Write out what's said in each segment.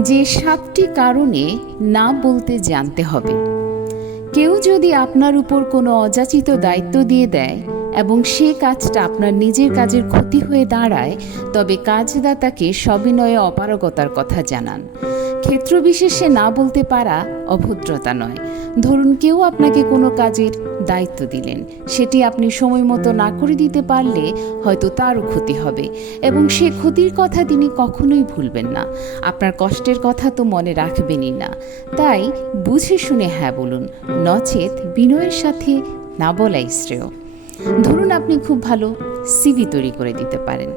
যে 7টি কারণে না বলতে জানতে হবে। কেউ যদি আপনার উপর কোনো অযাচিত দায়িত্ব দিয়ে দেয় এবং সে কাজটা আপনার নিজের কাজের ক্ষতি হয়ে দাঁড়ায়, তবে কাজদাতাকে সবিনয়ে অপারগতার কথা জানান। ক্ষেত্রবিশেষে না বলতে পারা অভদ্রতা নয়। ধরুন কেউ আপনাকে কোনো কাজের দায়িত্ব দিলেন, সেটি আপনি সময় মতো না করে দিতে পারলে হয়তো তারও ক্ষতি হবে এবং সে ক্ষতির কথা তিনি কখনোই ভুলবেন না। আপনার কষ্টের কথা তো মনে রাখবেনই না। তাই বুঝে শুনে হ্যাঁ বলুন, নচেত বিনয়ের সাথে না বলাই শ্রেয়। ধরুন আপনি খুব ভালো সিভি তৈরি করে দিতে পারেন।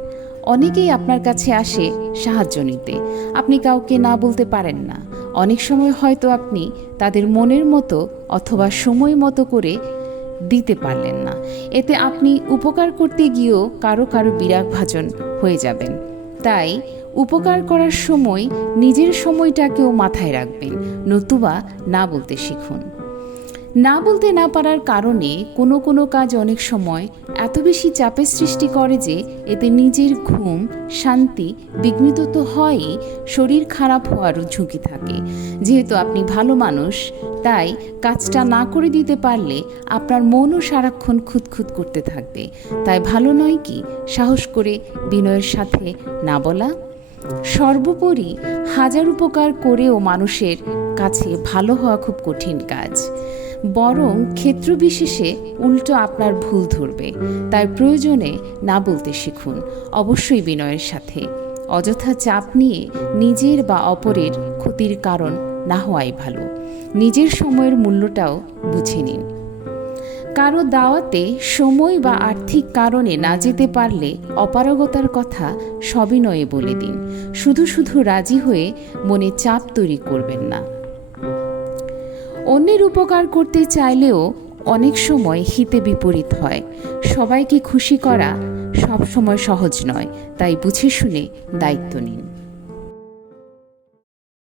অনেকেই আপনার কাছে আসে সাহায্য নিতে, আপনি কাউকে না বলতে পারেন না। অনেক সময় হয়তো আপনি তাদের মনের মতো অথবা সময় মতো করে দিতে পারলেন না। এতে আপনি উপকার করতে গিয়েও কারো বিরাগভাজন হয়ে যাবেন। তাই উপকার করার সময় নিজের সময়টাকেও মাথায় রাখবেন, নতুবা না বলতে শিখুন। না বলতে না পারার কারণে কোনো কাজ অনেক সময় এত বেশি চাপের সৃষ্টি করে যে এতে নিজের ঘুম, শান্তি বিঘ্নিত তো হয়ই, শরীর খারাপ হওয়ারও ঝুঁকি থাকে। যেহেতু আপনি ভালো মানুষ, তাই কাজটা না করে দিতে পারলে আপনার মনও সারাক্ষণ খুঁতখুত করতে থাকবে। তাই ভালো নয় কি সাহস করে বিনয়ের সাথে না বলা? সর্বোপরি হাজার উপকার করেও মানুষের কাছে ভালো হওয়া খুব কঠিন কাজ, বরং ক্ষেত্রবিশেষে উল্টো আপনার ভুল ধরবে। তাই প্রয়োজনে না বলতে শিখুন, অবশ্যই বিনয়ের সাথে। অযথা চাপ নিয়ে নিজের বা অপরের ক্ষতির কারণ না হওয়াই ভালো। নিজের সময়ের মূল্যটাও বুঝে নিন। কারো দাওয়াতে সময় বা আর্থিক কারণে না যেতে পারলে অপারগতার কথা সবিনয়ে বলে দিন। শুধু রাজি হয়ে মনে চাপ তৈরি করবেন না। অন্যের উপকার করতে চাইলেও অনেক সময় হিতে বিপরীত হয়। সবাইকে খুশি করা সব সময় সহজ নয়, তাই বুঝে শুনে দায়িত্ব নিন।